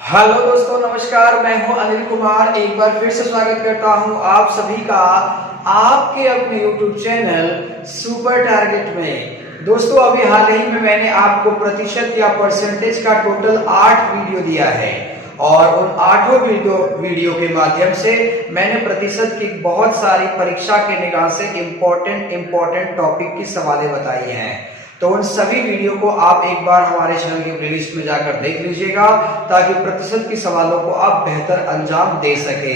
Hello दोस्तों, नमस्कार। मैं हूं अनिल कुमार। एक बार फिर से स्वागत करता हूं आप सभी का आपके अपने YouTube चैनल सुपर टारगेट में। दोस्तों, अभी हाल ही में मैंने आपको प्रतिशत या परसेंटेज का टोटल 8 वीडियो दिया है और उन 8 वीडियो के माध्यम से मैंने प्रतिशत की बहुत सारी परीक्षा के निगाह से इम्पोर्टेंट टॉपिक की सवालें बताई हैं। तो उन सभी वीडियो को आप एक बार हमारे चैनल की प्लेलिस्ट में जाकर देख लीजिएगा ताकि प्रतिशत की सवालों को आप बेहतर अंजाम दे सके।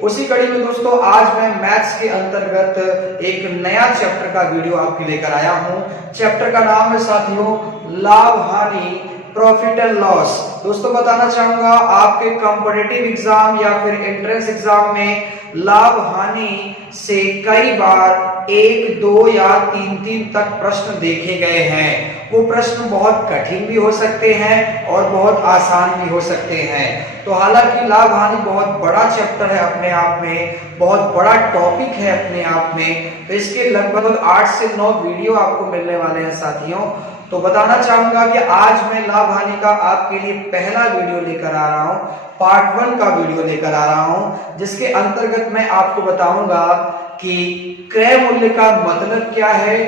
उसी कड़ी में दोस्तों, आज मैं मैथ्स के अंतर्गत एक नया चैप्टर का वीडियो आपके लेकर आया हूं। चैप्टर का नाम है साथियों लाभ हानि, प्रॉफिट एंड लॉस। दोस्तों, बताना चाहूंगा आपके कॉम्पिटिटिव एग्जाम या फिर एंट्रेंस एग्जाम में लाभ हानि से कई बार 1, 2 या 3 तक प्रश्न देखे गए हैं। वो प्रश्न बहुत कठिन भी हो सकते हैं और बहुत आसान भी हो सकते हैं। तो हालांकि लाभ हानि बहुत बड़ा चैप्टर है, अपने आप में बहुत बड़ा टॉपिक है अपने आप में। तो इसके लगभग 8 से 9 वीडियो आपको मिलने वाले हैं साथियों। तो बताना चाहूंगा कि आज मैं लाभ हानि का आपके लिए पहला वीडियो लेकर आ रहा हूं, पार्ट 1 का वीडियो लेकर आ रहा हूं, जिसके अंतर्गत मैं आपको बताऊंगा कि क्रय मूल्य का मतलब क्या है,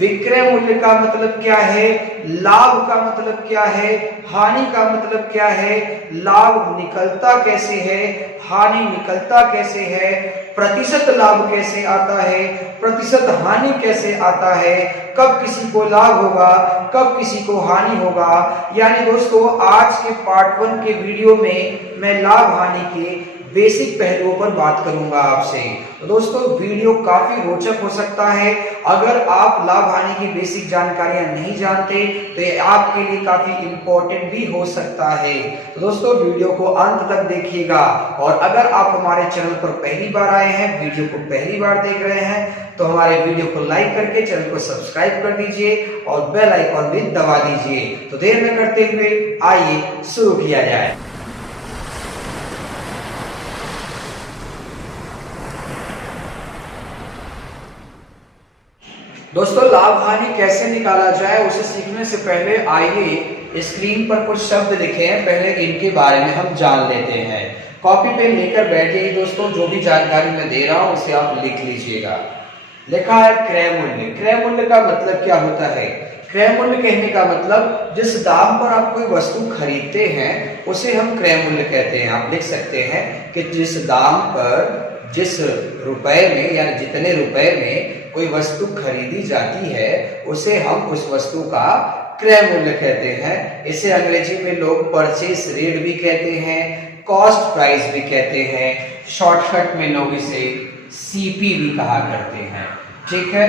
विक्रय मूल्य का मतलब क्या है, लाभ का मतलब क्या है, हानि का मतलब क्या है, लाभ निकलता कैसे है, हानि निकलता कैसे है, प्रतिशत लाभ कैसे आता है, प्रतिशत हानि कैसे आता है, कब किसी को लाभ होगा, कब किसी को हानि होगा। यानी दोस्तों, आज के पार्ट 1 के वीडियो में मैं लाभ हानि के बेसिक पहलुओं पर बात करूंगा आपसे। तो दोस्तों, वीडियो काफी रोचक हो सकता है। अगर आप लाभ हानि की बेसिक जानकारियां नहीं जानते तो ये आपके लिए काफी इंपॉर्टेंट भी हो सकता है। तो दोस्तों, वीडियो को अंत तक देखिएगा। और अगर आप हमारे चैनल पर पहली बार आए हैं, वीडियो को पहली बार देख रहे हैं, तो हमारे वीडियो को लाइक करके चैनल को सब्सक्राइब कर दीजिए और बेल आइकॉन भी दबा दीजिए। तो देर न करते हुए आइए शुरू किया जाए। दोस्तों, लाभ हानि कैसे निकाला जाए उसे सीखने से पहले आइए स्क्रीन पर कुछ शब्द लिखे हैं, पहले इनके बारे में हम जान लेते हैं। कॉपी पेन लेकर बैठिए दोस्तों, जो भी जानकारी मैं दे रहा हूं उसे आप लिख लीजिएगा। लिखा है क्रय मूल्य। क्रय मूल्य का मतलब क्या होता है? क्रय मूल्य कहने का मतलब जिस दाम पर आप कोई वस्तु खरीदते हैं उसे हम क्रय मूल्य कहते हैं। आप लिख सकते हैं कि जिस दाम पर, जिस रुपए में या जितने रुपए में कोई वस्तु खरीदी जाती है उसे हम उस वस्तु का क्रय मूल्य कहते हैं। इसे अंग्रेजी में लोग परचेस रेट भी कहते हैं, कॉस्ट प्राइस भी कहते हैं, शॉर्टकट में लोग इसे सीपी भी कहा करते हैं। ठीक है,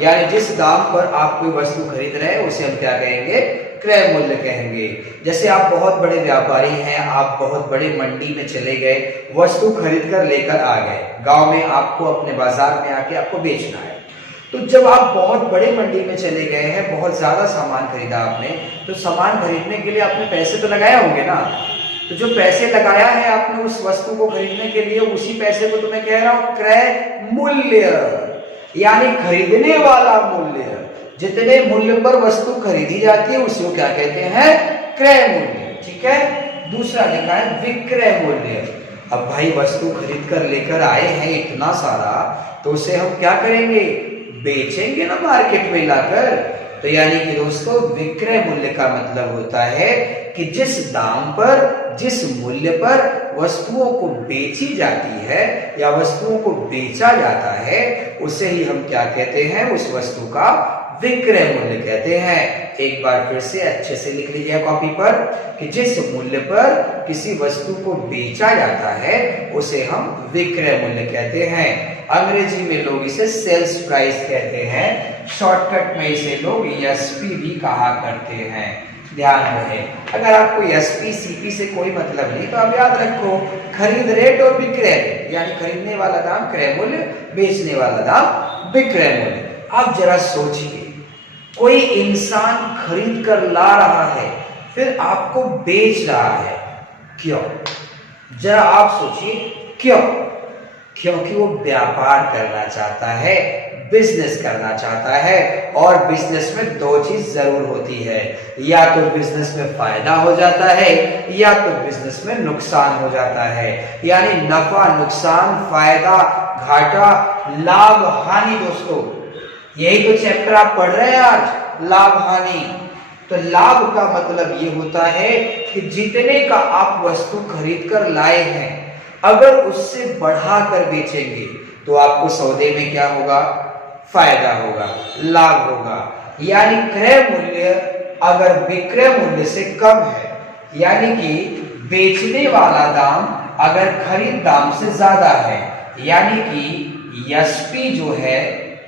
यानी जिस दाम पर आप कोई वस्तु खरीद रहे हैं उसे हम क्या कहेंगे? क्रय मूल्य कहेंगे। जैसे आप बहुत बड़े व्यापारी हैं, आप बहुत बड़े मंडी में चले गए, वस्तु खरीद कर लेकर आ गए, गांव में आपको अपने बाजार में आके आपको बेचना है। तो जब आप बहुत बड़े मंडी में चले गए हैं, बहुत ज्यादा सामान खरीदा आपने, तो सामान खरीदने के लिए आपने पैसे तो लगाए होंगे ना। तो जो पैसे लगाया है आपने उस वस्तु को खरीदने के लिए, उसी पैसे को तो मैं कह रहा हूं क्रय मूल्य, यानी खरीदने वाला मूल्य। जितने मूल्य पर वस्तु खरीदी जाती है उसे क्या कहते हैं? क्रय मूल्य। ठीक है। दूसरा लिखा है विक्रय मूल्य। अब भाई वस्तु खरीद कर लेकर आए हैं इतना सारा, तो उसे हम क्या करेंगे? बेचेंगे ना मार्केट में लाकर। तो यानी कि दोस्तों, विक्रय मूल्य का मतलब होता है कि जिस दाम पर, जिस मूल्य पर वस्तुओं को बेची जाती है या वस्तुओं को बेचा जाता है उसे ही हम क्या कहते हैं? उस वस्तु का विक्रय मूल्य कहते हैं। एक बार फिर से अच्छे से लिख लीजिए कॉपी पर कि जिस मूल्य पर किसी वस्तु को बेचा जाता है उसे हम विक्रय मूल्य कहते हैं। अंग्रेजी में लोग इसे सेल्स प्राइस कहते हैं, शॉर्टकट में इसे लोग एसपी भी कहा करते हैं। ध्यान रहे, अगर आपको एसपी सीपी से कोई मतलब नहीं तो आप याद रखो खरीद रेट और विक्रय रेट, यानी खरीदने वाला दाम क्रय मूल्य, बेचने वाला दाम विक्रय मूल्य। आप जरा सोचिए, कोई इंसान खरीद कर ला रहा है फिर आपको बेच रहा है, क्यों? जरा आप सोचिए क्यों? क्योंकि वो व्यापार करना चाहता है, बिजनेस करना चाहता है और बिजनेस में दो चीज जरूर होती है, या तो बिजनेस में फायदा हो जाता है या तो बिजनेस में नुकसान हो जाता है। यानी नफा नुकसान, फायदा घाटा, लाभ हानि। दोस्तों यही तो चैप्टर आप पढ़ रहे हैं आज, लाभ हानि। तो लाभ का मतलब ये होता है कि जितने का आप वस्तु खरीद कर लाए हैं, अगर उससे बढ़ाकर बेचेंगे तो आपको सौदे में क्या होगा? फायदा होगा, लाभ होगा। यानी क्रय मूल्य अगर विक्रय मूल्य से कम है, यानी कि बेचने वाला दाम अगर खरीद दाम से ज्यादा है, यानी कि एसपी जो है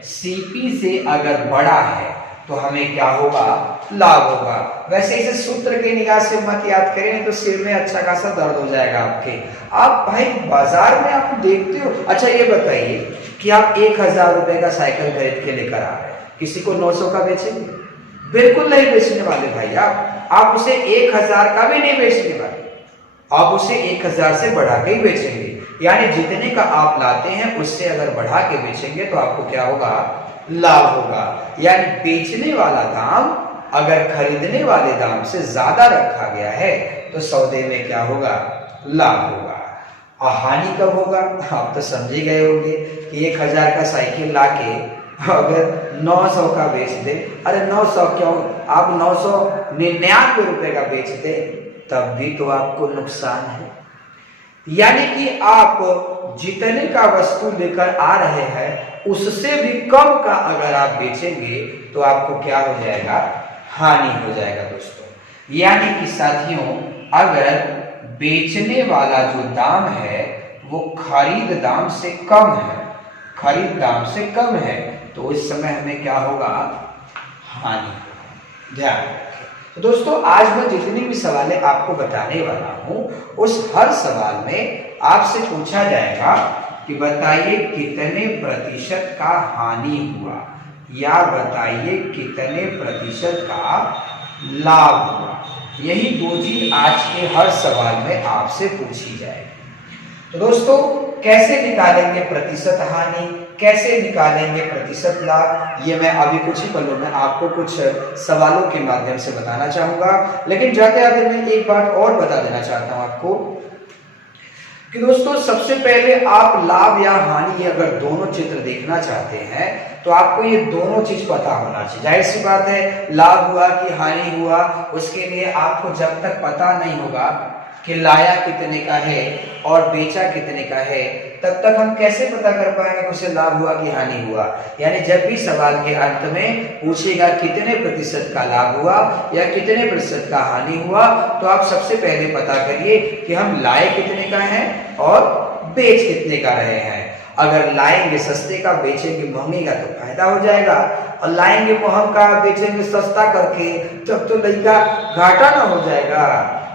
सीपी से अगर बड़ा है, तो हमें क्या होगा? लाभ होगा। वैसे इसे सूत्र के निगाह से मत याद करें, नहीं तो सिर में अच्छा खासा दर्द हो जाएगा आपके। आप भाई बाजार में आप देखते हो। अच्छा ये बताइए कि आप 1000 रुपए का साइकिल खरीद के लेकर आ रहे हैं, किसी को 900 का बेचेंगे? बिल्कुल नहीं बेचने वाले भाई। आप उसे 1000 का भी नहीं बेचने वाले, आप उसे 1000 से बढ़ा के ही बेचेंगे। यानी जितने का आप लाते हैं उससे अगर बढ़ा के बेचेंगे तो आपको क्या होगा? लाभ होगा। यानी बेचने वाला दाम अगर खरीदने वाले दाम से ज्यादा रखा गया है तो सौदे में क्या होगा? लाभ होगा। और हानि कब होगा? आप तो समझ ही गए होंगे कि 1000 का साइकिल लाके अगर 900 का बेच दे, अरे 900 क्यों, आप 999 रुपए का बेच दे, तब भी तो आपको नुकसान है। यानी कि आप जितने का वस्तु लेकर आ रहे हैं उससे भी कम का अगर आप बेचेंगे तो आपको क्या हो जाएगा? हानि हो जाएगा दोस्तों। यानी कि साथियों, अगर बेचने वाला जो दाम है वो खरीद दाम से कम है, खरीद दाम से कम है, तो उस समय हमें क्या होगा? हानि। ध्यान रखें। तो दोस्तों आज मैं जितनी भी सवालें आपको बताने वाला हूं, उस हर सवाल में आपसे पूछा जाएगा कि बताइए कितने प्रतिशत का हानि हुआ, या बताइए कितने प्रतिशत का लाभ हुआ। यही दो चीज आज के हर सवाल में आपसे पूछी जाएगी। तो दोस्तों कैसे निकालेंगे प्रतिशत हानि, कैसे निकालेंगे प्रतिशत लाभ, ये मैं अभी कुछ ही पलों में आपको कुछ सवालों के माध्यम से बताना चाहूंगा। लेकिन जाते आते मैं एक बात और बता देना चाहता हूं आपको कि दोस्तों सबसे पहले आप लाभ या हानि अगर दोनों चित्र देखना चाहते हैं तो आपको ये दोनों चीज पता होना चाहिए। जाहिर सी बात है, लाभ हुआ कि हानि हुआ, उसके लिए आपको जब तक पता नहीं होगा कि लाया कितने का है और बेचा कितने का है, तब तक हम कैसे पता कर पाएंगे कि उसे लाभ हुआ कि हानि हुआ। यानी जब भी सवाल के अंत में पूछेगा कितने प्रतिशत का लाभ हुआ या कितने प्रतिशत का हानि हुआ, तो आप सबसे पहले पता करिए कि हम लाए कितने का है और बेच कितने का रहे हैं। अगर लाएंगे सस्ते का, बेचेंगे महंगे का, तो फायदा हो जाएगा। और लाएंगे महंगा का, बेचेंगे सस्ता करके, तब तो लड़का घाटा ना हो जाएगा।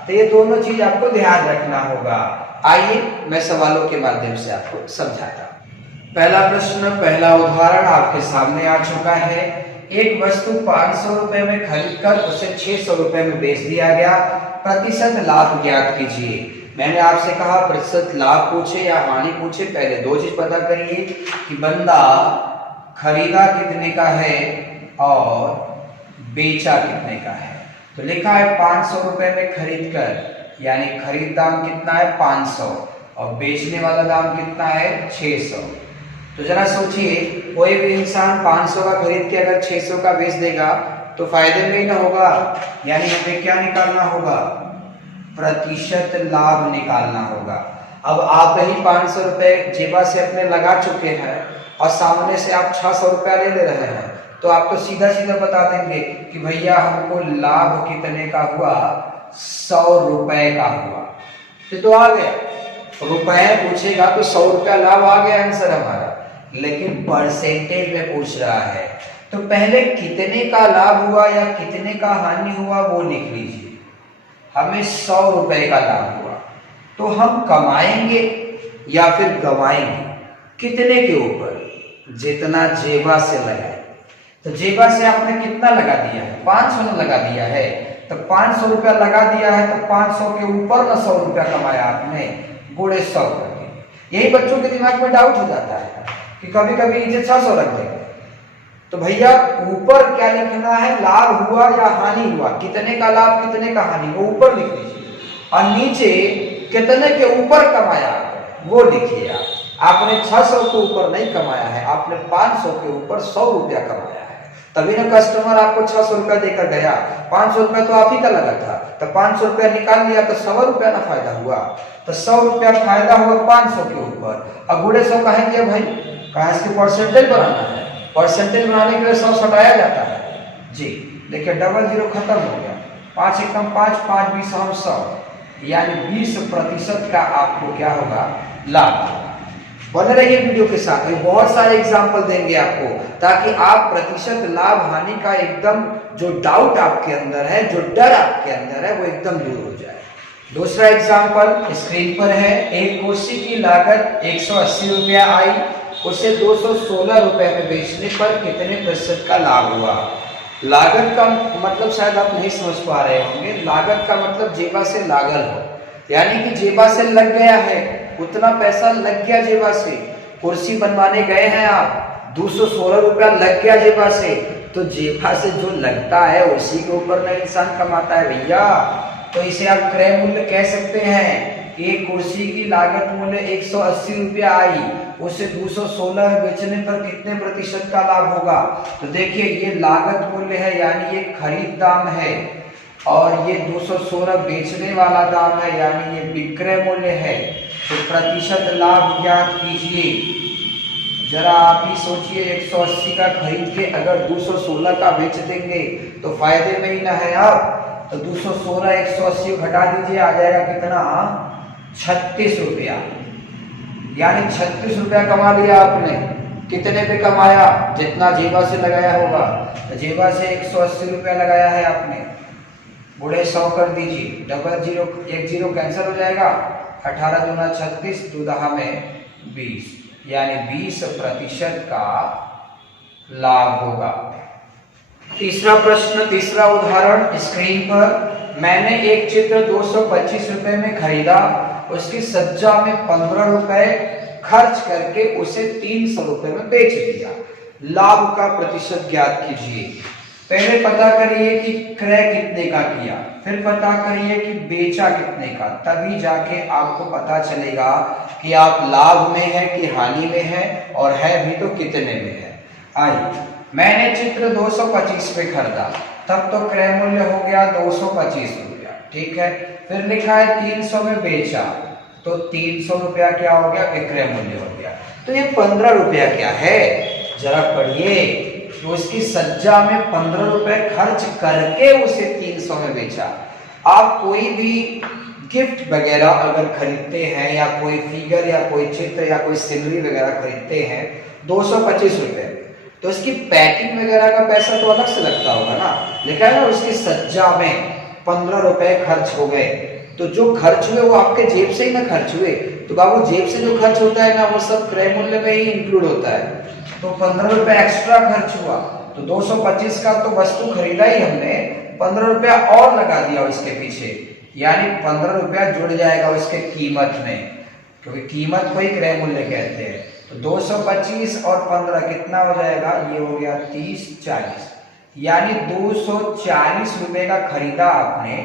तो ये दोनों चीज आपको ध्यान रखना होगा। आइए मैं सवालों के माध्यम से आपको समझाता हूं। पहला प्रश्न, पहला उदाहरण आपके सामने आ चुका है। एक वस्तु 500 रुपए में खरीदकर उसे 600 रुपए में बेच दिया गया, प्रतिशत लाभ ज्ञात कीजिए। मैंने आपसे कहा प्रतिशत लाभ पूछे या हानि पूछे, पहले दो चीज पता करिए कि बंदा खरीदा कितने का है और बेचा कितने का है। तो लिखा है 500 रुपए में खरीद कर, यानी खरीद दाम कितना है? 500, और बेचने वाला दाम कितना है? 600। तो जरा सोचिए, कोई भी इंसान 500 का खरीद के अगर 600 का बेच देगा तो फायदे में ही ना होगा। यानी हमें क्या निकालना होगा? प्रतिशत लाभ निकालना होगा। अब आप ही 500 रुपए जेबा से अपने लगा चुके हैं और सामने से आप 600 रुपया ले रहे हैं, तो आप तो सीधा सीधा बता देंगे कि भैया हमको लाभ कितने का हुआ? 100 रुपए का हुआ। तो आ गया, रुपए पूछेगा तो 100 रुपया लाभ आ गया आंसर हमारा। लेकिन परसेंटेज में पूछ रहा है, तो पहले कितने का लाभ हुआ या कितने का हानि हुआ वो लिख लीजिए। हमें 100 रुपए का लाभ हुआ, तो हम कमाएंगे या फिर गवाएंगे? कितने के ऊपर? जितना जेबा से लगाए। तो जेबा से आपने कितना लगा दिया है? 500 लगा दिया है, तो 500 रुपया लगा दिया है, तो 500 के ऊपर ना 100 रुपया कमाया आपने, गुणे 100 करके। यही बच्चों के दिमाग में डाउट हो जाता है कि कभी कभी इसे 600 रख देंगे, तो भैया ऊपर क्या लिखना है, लाभ हुआ या हानि हुआ, कितने का लाभ कितने का हानि, वो ऊपर लिख लीजिए। और नीचे कितने के ऊपर कमाया वो लिखिए। आपने 600 के ऊपर नहीं कमाया है, आपने 500 के ऊपर 100 रुपया कमाया है, तभी ना कस्टमर आपको 600 रुपया देकर गया। 500 रुपया तो आप ही का लगा था, तो 500 रुपया निकाल लिया तो 100 रुपया ना फायदा हुआ। तो 100 रुपया फायदा हुआ 500 के ऊपर। अब बूढ़े 100 कहेंगे भाई कहाँ इसके परसेंटेज बनाना है, परसेंटेज बनाने के लिए 100 हटाया जाता है जी। देखिए डबल जीरो खत्म हो गया, 5 एकम 5, 5 20 हम 100, यानी 20% का आपको क्या होगा, लाभ होगा। बने रहिए वीडियो के साथ, बहुत सारे एग्जाम्पल देंगे आपको, ताकि आप प्रतिशत लाभ हानि का एकदम जो डाउट आपके अंदर है, जो डर आपके अंदर है, वो एकदम दूर हो जाए। दूसरा एग्जाम्पल स्क्रीन पर है। एक कुर्सी की लागत 180 रुपया आई, उसे 216 रुपए में बेचने पर कितने प्रतिशत का लाभ हुआ। लागत का मतलब शायद आप नहीं समझ पा रहे होंगे। लागत का मतलब जेबा से लागल हो, यानी कि जेबा से लग गया है, उतना पैसा लग गया जेबा से। कुर्सी बनवाने गए हैं आप, 216 रुपया लग गया जेबा से, तो जेबा से जो लगता है उसी के ऊपर ना इंसान कमाता है भैया। तो इसे आप क्रय मूल्य कह सकते हैं। एक कुर्सी की लागत मूल्य 180 रुपया आई, उसे 216 बेचने पर कितने प्रतिशत का लाभ होगा। तो देखिए ये लागत मूल्य है, यानी ये खरीद दाम है, और ये 216 बेचने वाला दाम है, यानी ये विक्रय मूल्य है। तो प्रतिशत लाभ ज्ञात कीजिए। जरा आप ही सोचिए, 180 का खरीद के अगर 216 का बेच देंगे तो फायदे में ही ना है आप। तो 216 180 घटा दीजिए, आ जाएगा कितना, 36 रुपया, यानी 36 रुपया कमा लिया आपने। कितने पे कमाया, जितना जेबा से लगाया होगा। तो जेबा से 180 रुपया लगाया है आपने, बूढ़े 100 कर दीजिए, डबल जीरो एक जीरो कैंसिल हो जाएगा, 18 दूना 36, 2 दहा में 20, यानी 20% का लाभ होगा। तीसरा प्रश्न, तीसरा उदाहरण स्क्रीन पर। मैंने एक चित्र 225 रुपए में खरीदा, उसकी सज्जा में 15 रुपए खर्च करके उसे 300 रुपए में बेच दिया। लाभ का प्रतिशत ज्ञात कीजिए। पहले पता करिए कि क्रय कितने का किया, फिर पता करिए कि बेचा कितने का, तभी जाके आपको पता चलेगा कि आप लाभ में है कि हानि में है, और है भी तो कितने में है। आइए, मैंने चित्र 225 पे खरीदा, तब तो क्रय मूल्य हो गया 225 रुपया, ठीक है। फिर लिखा है 300 में बेचा, तो 300 रुपया क्या हो गया, विक्रय मूल्य हो गया। तो ये 15 रुपया क्या है, जरा पढ़िए। तो उसकी सज्जा में 15 रुपए खर्च करके उसे 300 में बेचा। आप कोई भी गिफ्ट वगैरह अगर खरीदते हैं, या कोई फिगर या कोई चित्र या कोई सिनरी वगैरह खरीदते हैं 225 रुपए, तो इसकी पैकिंग वगैरह का पैसा तो अलग से लगता होगा ना। लिखा है ना उसकी सज्जा में 15 रुपए खर्च हो गए, तो जो खर्च हुए वो आपके जेब से ही ना खर्च हुए। तो बाबू जेब से जो खर्च होता है ना, वो सब क्रय मूल्य में ही इंक्लूड होता है। तो 15 रुपए एक्स्ट्रा खर्च हुआ, तो 225 का तो वस्तु खरीदा ही हमने, 15 रुपया और लगा दिया इसके पीछे, यानी 15 रुपया जुड़ जाएगा उसके कीमत में, क्योंकि कीमत को ही क्रय मूल्य कहते हैं। तो 225 और 15 कितना हो जाएगा, ये हो गया 30 40, यानी 240 रुपए का खरीदा आपने,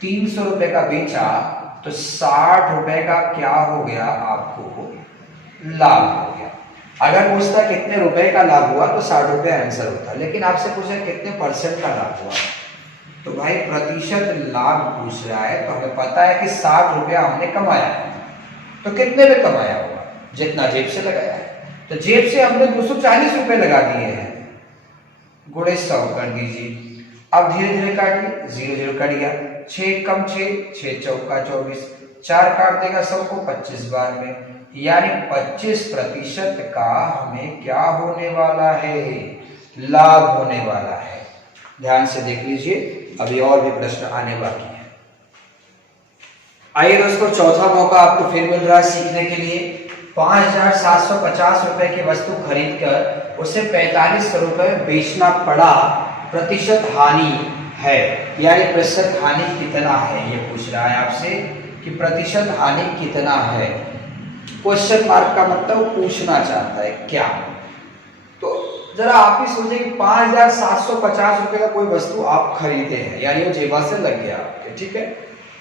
300 रुपए का बेचा, तो 60 रुपए का क्या हो गया, आपको लाभ हो गया। अगर पूछता कितने रुपए का लाभ हुआ तो 60 रुपए आंसर होता, लेकिन आपसे पूछा कितने परसेंट का लाभ हुआ, तो भाई प्रतिशत लाभ पूछ रहा है, तो हमें पता है कि 60 रुपया हमने कमाया है, तो कितने में कमाया होगा, जितना जेब से लगाया है। तो जेब से हमने 240 रुपए लगा दिए हैं, गुणे 100 कर दीजिए। अब धीरे धीरे काटिए, 0 0 कट गया, 6 कम 6, 6 चौका 24, 4 काट देगा 100 को 25 बार में, यानी 25% का हमें क्या होने वाला है, लाभ होने वाला है। ध्यान से देख लीजिए, अभी और भी प्रश्न आने बाकी हैं। आइए दोस्तों, चौथा मौका आपको फिर मिल रहा है सीखने के लिए। 5750 रुपए की वस्तु खरीदकर उसे 4500 रुपए बेचना पड़ा, प्रतिशत हानि है, यानी प्रतिशत हानि कितना है, ये पूछ रहा है आपसे कि प्रतिशत हानि कितना है। क्वेश्चन मार्क का मतलब पूछना चाहता है क्या। तो जरा आप ही सोचिए कि 5,750 रुपए का कोई वस्तु आप खरीदे हैं, यानी वो जेबा से लग गया आपके, ठीक है।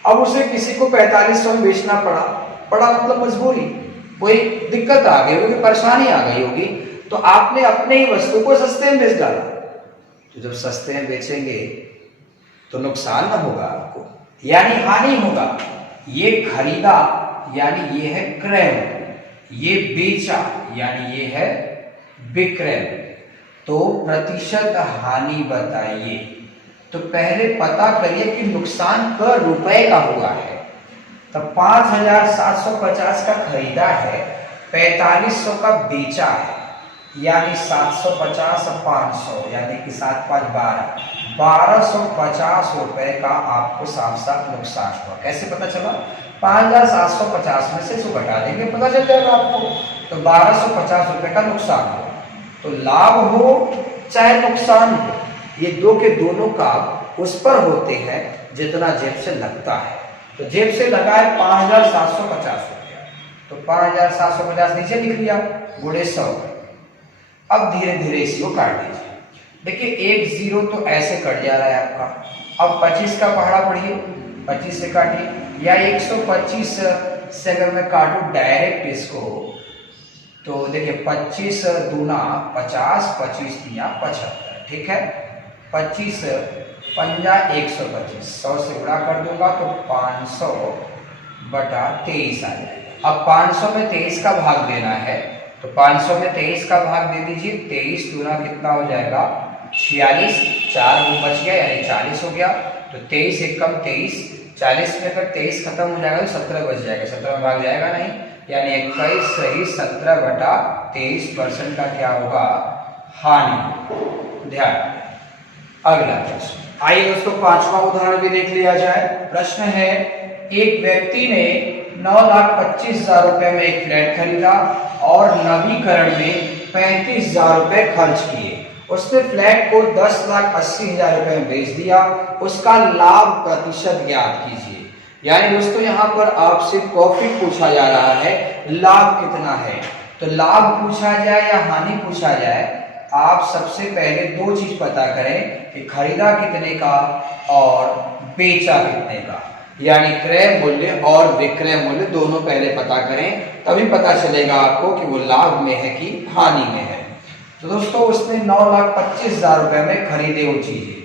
अब उसे किसी को 4500 में बेचना पड़ा मतलब मजबूरी, कोई दिक्कत आ गई होगी, परेशानी आ गई होगी, तो आपने अपने ही वस्तु को सस्ते में बेच डाला। तो जब सस्ते में बेचेंगे तो नुकसान ना होगा आपको, यानी हानि होगा। ये खरीदा यानी ये है क्रय, ये बेचा यानी ये है विक्रय। तो प्रतिशत हानि बताइए। तो पहले पता करिए कि नुकसान क रुपए का हुआ है। तो 5,750 का खरीदा है, 4500 का बेचा है, यानी 750 और 500 यानी कि 7 5 1250 रुपए का आपको साफ साफ नुकसान हुआ। कैसे पता चला? 5,750 में से इसको घटा देंगे, पता चल जाएगा आपको। तो 1250 रुपए का नुकसान हुआ। तो लाभ हो चाहे नुकसान हो, ये दो के दोनों का उस पर होते हैं जितना जेब से लगता है। तो जेब से लगा है 5,750 रुपया, तो 5,750 नीचे लिख लिया, गुणे 100। अब धीरे धीरे इसको काट दीजिए। देखिए एक जीरो तो ऐसे कट जा रहा है आपका। अब 25 का पहाड़ा पढ़िए, 25 से काटिए, या 125 से अगर मैं काटूं डायरेक्ट इसको, तो देखिए 25 दूना 50, 25 दिया 75, ठीक है। 25 पंजा 125, 100 से गुणा कर दूंगा तो 500 बटा 23 आ जाएगा। अब 500 में 23 का भाग देना है, तो 500 में 23 का भाग दे दीजिए। 23 दूना कितना हो जाएगा? 46, 4 बच गया यानी 40 हो गया। तो 23 एक कम 23, 40 में अगर 23 खत्म हो जाएगा तो 17 बच जाएगा, 17 में भाग जाएगा नहीं, यानी 21 सही 17 बटा 23% का क्या होगा? हानि। ध्यान। अगला प्रश्न, आइए दोस्तों 5वां उदाहरण भी देख लिया जाए। प्रश्न है, एक व्यक्ति ने 9,25,000 रुपए में एक फ्लैट खरीदा और नवीकरण में 35,000 रुपए खर्च किए। उसने फ्लैट को 10,80,000 रुपए में बेच दिया। उसका लाभ प्रतिशत ज्ञात कीजिए। यानी दोस्तों यहाँ पर आपसे प्रॉफिट पूछा जा रहा है, लाभ कितना है। तो लाभ पूछा जाए या हानि पूछा जाए, आप सबसे पहले दो चीज पता करें कि खरीदा कितने का और बेचा कितने का, यानी क्रय मूल्य और विक्रय मूल्य दोनों पहले पता करें, तभी पता चलेगा आपको कि वो लाभ में है कि हानि में है। तो दोस्तों उसने 9,25,000 रुपए में खरीदे वो चीजें,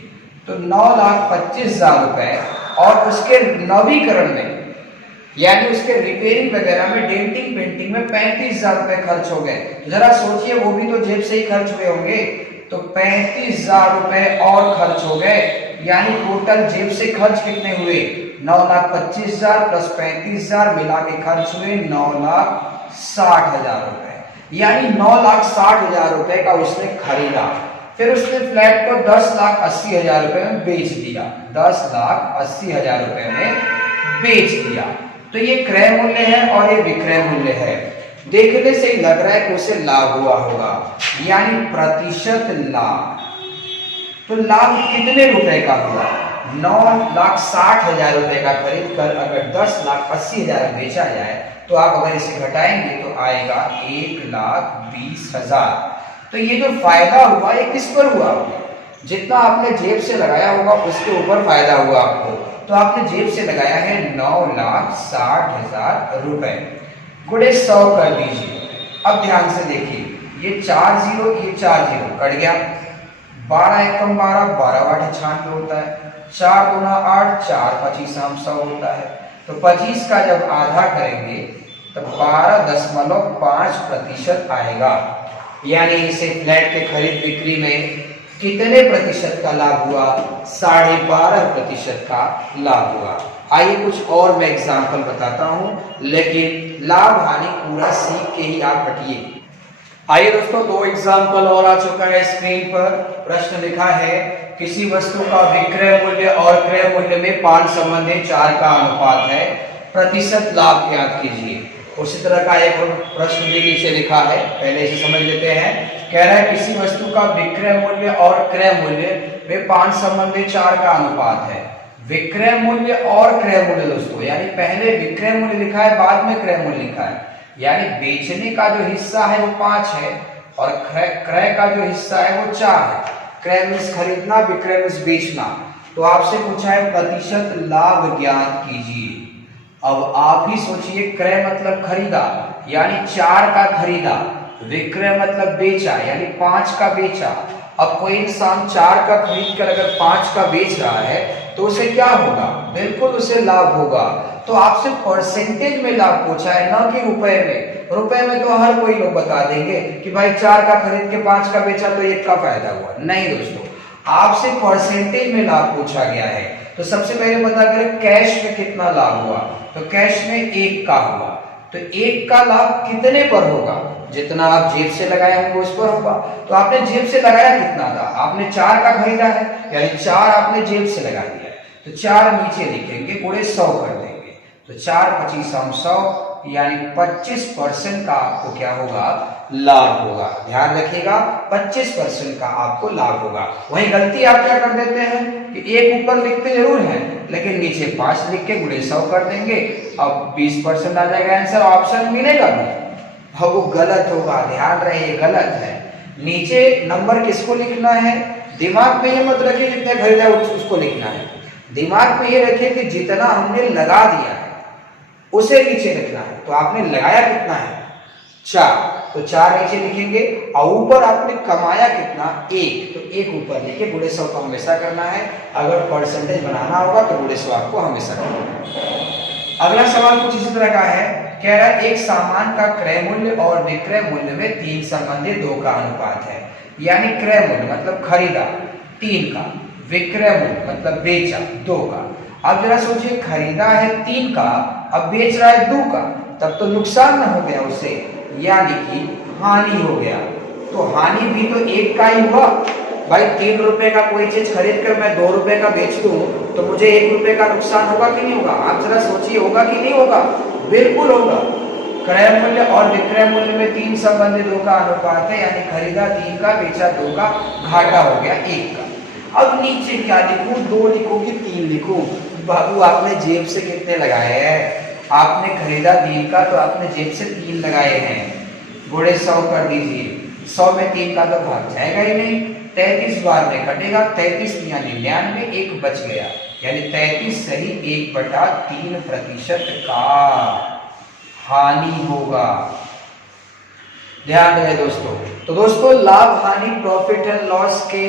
तो 9,25,000 रुपए और उसके नवीकरण में यानी उसके रिपेयरिंग वगैरह में, डेंटिंग पेंटिंग में 35,000 रुपए खर्च हो गए। तो जरा सोचिए, वो भी तो जेब से ही खर्च हुए होंगे। तो 35,000 रुपए और खर्च हो गए, यानी टोटल जेब से खर्च कितने हुए? 9,25,000 प्लस 35,000 मिला के खर्च हुए 9,60,000 रुपए, यानी 9,60,000 रुपए का उसने खरीदा। फिर उसने फ्लैट को 10,80,000 रुपए में बेच दिया, 10,80,000 रुपए में बेच दिया। तो ये क्रय मूल्य है और ये विक्रय मूल्य है। देखने से ही लग रहा है कि उसे लाभ हुआ होगा, यानी प्रतिशत लाभ। तो लाभ कितने रुपए का हुआ? 9,60,000 रुपए का खरीद कर अगर 10,80,000 बेचा जाए, तो आप अगर इसे घटाएंगे तो आएगा 1,20,000। तो ये जो फायदा हुआ ये किस पर हुआ? जितना आपने जेब से लगाया होगा उसके ऊपर फायदा हुआ आपको। तो आपने जेब से लगाया है 9,60,000 रुपए, गुणे 100 कर दीजिए। अब ध्यान से देखिए, ये 4 जीरो, ये 4 जीरो कट गया। 12 एकम 12, 12 वाट 96 होता है। 4 गुना 8, 4 25 100 होता है। तो 25 का जब आधा करेंगे तो 12.5% आएगा। यानी इसे फ्लैट के खरीद बिक्री में कितने प्रतिशत का लाभ हुआ? 12.5% का लाभ हुआ। आइए कुछ और मैं एग्जाम्पल बताता हूं, लेकिन लाभ हानि पूरा सीख के ही आप हटिए। आइए दोस्तों, दो एग्जाम्पल और आ चुका है स्क्रीन पर। प्रश्न लिखा है, किसी वस्तु का विक्रय मूल्य और क्रय मूल्य में 5 संबंधी 4 का अनुपात है, प्रतिशत लाभ ज्ञात कीजिए। उसी तरह का एक प्रश्न भी नीचे लिखा है, पहले इसे समझ लेते हैं। कह रहा है किसी वस्तु का विक्रय मूल्य और क्रय मूल्य में 5 संबंधी 4 का अनुपात है। विक्रय मूल्य और क्रय मूल्य दोस्तों, यानी पहले विक्रय मूल्य लिखा है बाद में क्रय मूल्य लिखा है, यानी बेचने का जो हिस्सा है वो 5 है और क्रय का जो हिस्सा है वो 4 है। क्रय मीन्स खरीदना, विक्रय मीन्स बेचना। तो आपसे पूछा है प्रतिशत लाभ ज्ञात कीजिए। अब आप ही सोचिए, क्रय मतलब खरीदा यानी 4 का खरीदा, विक्रय मतलब बेचा यानी 5 का बेचा। अब कोई इंसान 4 का खरीद कर अगर 5 का बेच रहा है तो उसे क्या होगा? बिल्कुल उसे लाभ होगा। तो आपसे परसेंटेज में लाभ पूछा है, ना कि रुपए में। रुपए में तो हर कोई लोग बता देंगे कि भाई 4 का खरीद के 5 का बेचा तो 1 का फायदा हुआ। नहीं दोस्तों, आपसे परसेंटेज में लाभ पूछा गया है। तो सबसे पहले पता करें कैश में कितना लाभ हुआ। तो कैश में 1 का हुआ। तो 1 का लाभ कितने पर होगा? जितना आप जेब से लगाए होंगे उस पर होगा। तो आपने जेब से लगाया कितना था? आपने 4 का खरीदा है यानी 4 आपने जेब से लगा दिया है। तो 4 नीचे लिखेंगे, गुणे 100 कर देंगे। तो 4 25 100 यानी 25% का आपको क्या होगा? लाभ होगा। ध्यान रखिएगा, 25% का आपको लाभ होगा। वहीं गलती आप क्या कर देते हैं कि 1 ऊपर लिखते जरूर हैं लेकिन नीचे 5 लिख के गुणे 100 कर देंगे। अब 20% आ जाएगा आंसर, ऑप्शन मिलेगा भी। हाँ, वो गलत होगा। ध्यान रहे, गलत है। नीचे नंबर किसको लिखना है? दिमाग में ये मत रखिए जितने खरीदा उसको लिखना है। दिमाग में ये रखिए कि जितना हमने लगा दिया है उसे नीचे लिखना है। तो आपने लगाया कितना है? 4, तो 4 नीचे लिखेंगे। और ऊपर आपने कमाया कितना? 1, तो 1 ऊपर लिखे। गुणे 100 को हमेशा करना है। अगर परसेंटेज बनाना होगा तो गुणे 100 आपको हमेशा करना है। अगला सवाल कुछ इसी तरह का है। कह रहा है एक सामान का क्रय मूल्य और विक्रय मूल्य में 3 संबंधी 2 का अनुपात है। यानी क्रय मूल्य मतलब खरीदा 3 का, विक्रय मूल्य मतलब बेचा 2 का। अब जरा सोचिए, खरीदा है 3 का, अब बेच रहा है 2 का, तब तो नुकसान न हो गया उसे, यानी कि हानि हो गया। तो हानि भी तो 1 का ही हुआ। भाई 3 रुपए का कोई चीज खरीद कर मैं 2 रुपए का बेच दूं तो मुझे 1 रुपए का नुकसान होगा कि नहीं होगा? आप जरा सोचिए, होगा कि नहीं होगा? बिल्कुल होगा। क्रय मूल्य और विक्रय मूल्य में 3 संबंधी 2 का अनुपात है, यानी खरीदा 3 का, बेचा 2 का, घाटा हो गया 1 का। अब नीचे क्या लिखूं? 2 लिखूं कि 3 लिखूं? बाबू आपने जेब से कितने लगाए हैं? आपने खरीदा 3 का तो आपने जेब से 3 लगाए हैं। गुणे 100 कर दीजिए। 100 में 3 का तो भाग जाएगा ही नहीं। 33 बार में कटेगा। 33 या 99, 1 बच गया यानी 33 सही 1/3% का हानि होगा। ध्यान रहे दोस्तों। तो दोस्तों, लाभ हानि प्रॉफिट एंड लॉस के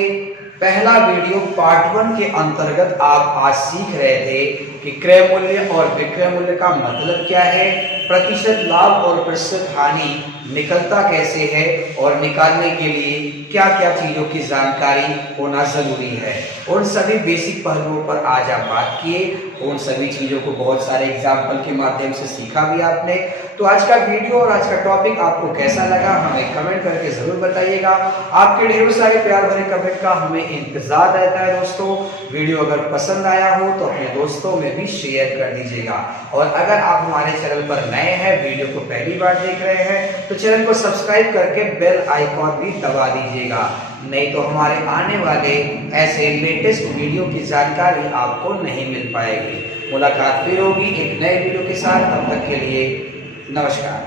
पहला वीडियो पार्ट 1 के अंतर्गत आप आज सीख रहे थे कि क्रय मूल्य और विक्रय मूल्य का मतलब क्या है, प्रतिशत लाभ और प्रतिशत हानि निकलता कैसे है और निकालने के लिए क्या क्या चीजों की जानकारी होना जरूरी है। उन सभी बेसिक पहलुओं पर आज आप बात किए। उन सभी चीजों को बहुत सारे एग्जाम्पल के माध्यम से सीखा भी आपने। तो आज का वीडियो और आज का टॉपिक आपको कैसा लगा हमें कमेंट करके जरूर बताइएगा। आपके ढेरों सारे प्यार भरे कमेंट का हमें इंतजार रहता है दोस्तों। वीडियो अगर पसंद आया हो तो अपने दोस्तों में भी शेयर कर दीजिएगा। और अगर आप हमारे चैनल पर नए हैं, वीडियो को पहली बार देख रहे हैं, तो चैनल को सब्सक्राइब करके बेल आइकॉन भी दबा दीजिएगा। नहीं तो हमारे आने वाले ऐसे लेटेस्ट वीडियो की जानकारी आपको नहीं मिल पाएगी। मुलाकात फिर होगी एक नए वीडियो के साथ। तब तक के लिए नमस्कार।